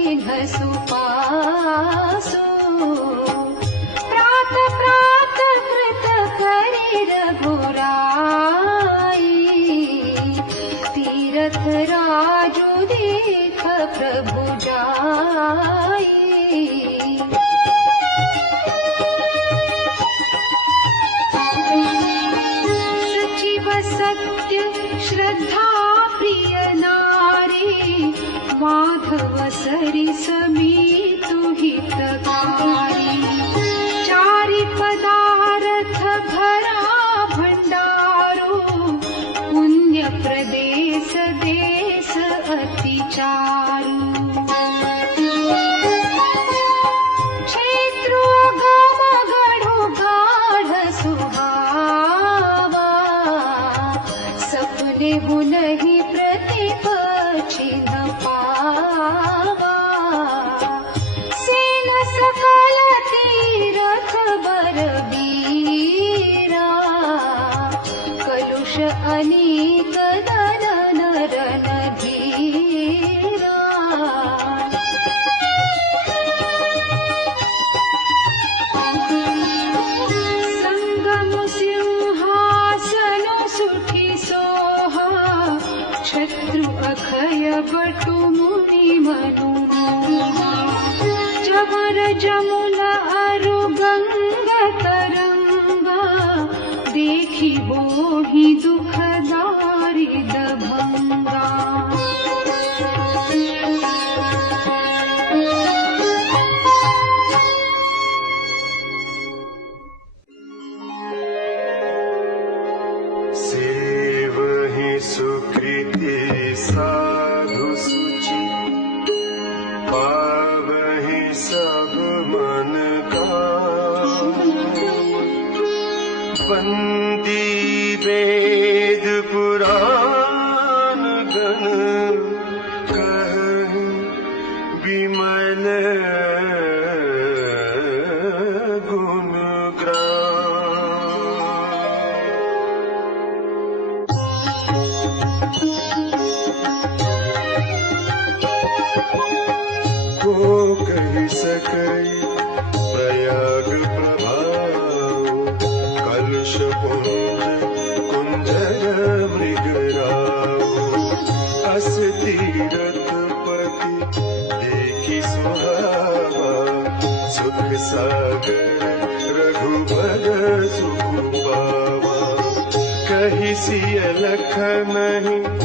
चिन्ह सुपासो प्रात प्रात कृत करि रघुराई तीरथ राजु देख प्रभु जाई सत्य श्रद्धा प्रिय नारी माधव सरिस मीतु हितकारी चारि पदार्थ भरा भंडारो पुण्य प्रदेश देश अति चारु क्षेत्रो गम गढ़ो गाढ़ सुहावा सपने हुनहि प्रतिपक्षि न पावा सेन सकल तीरथ बरबीरा कलुष अनेक दन नरन धीरा संगम सिंहासन सुठी सोहा शत्रु अखय बटु मुनि मनु जबर जमुना अरु गंगा तरंगा देखी बोहि दुखदारी दभंगा सेवहि सुकृति साधु सुचि पावहि सब मन का बंदी वेद पुराण गण कह विमल गुण कहि सकई प्रयाग प्रभाव कलुष कुंजर मृगराव अस तीरथपति देखि सुहावा सुख सागर रघुबर सुख पावा कहि सिय लख नहीं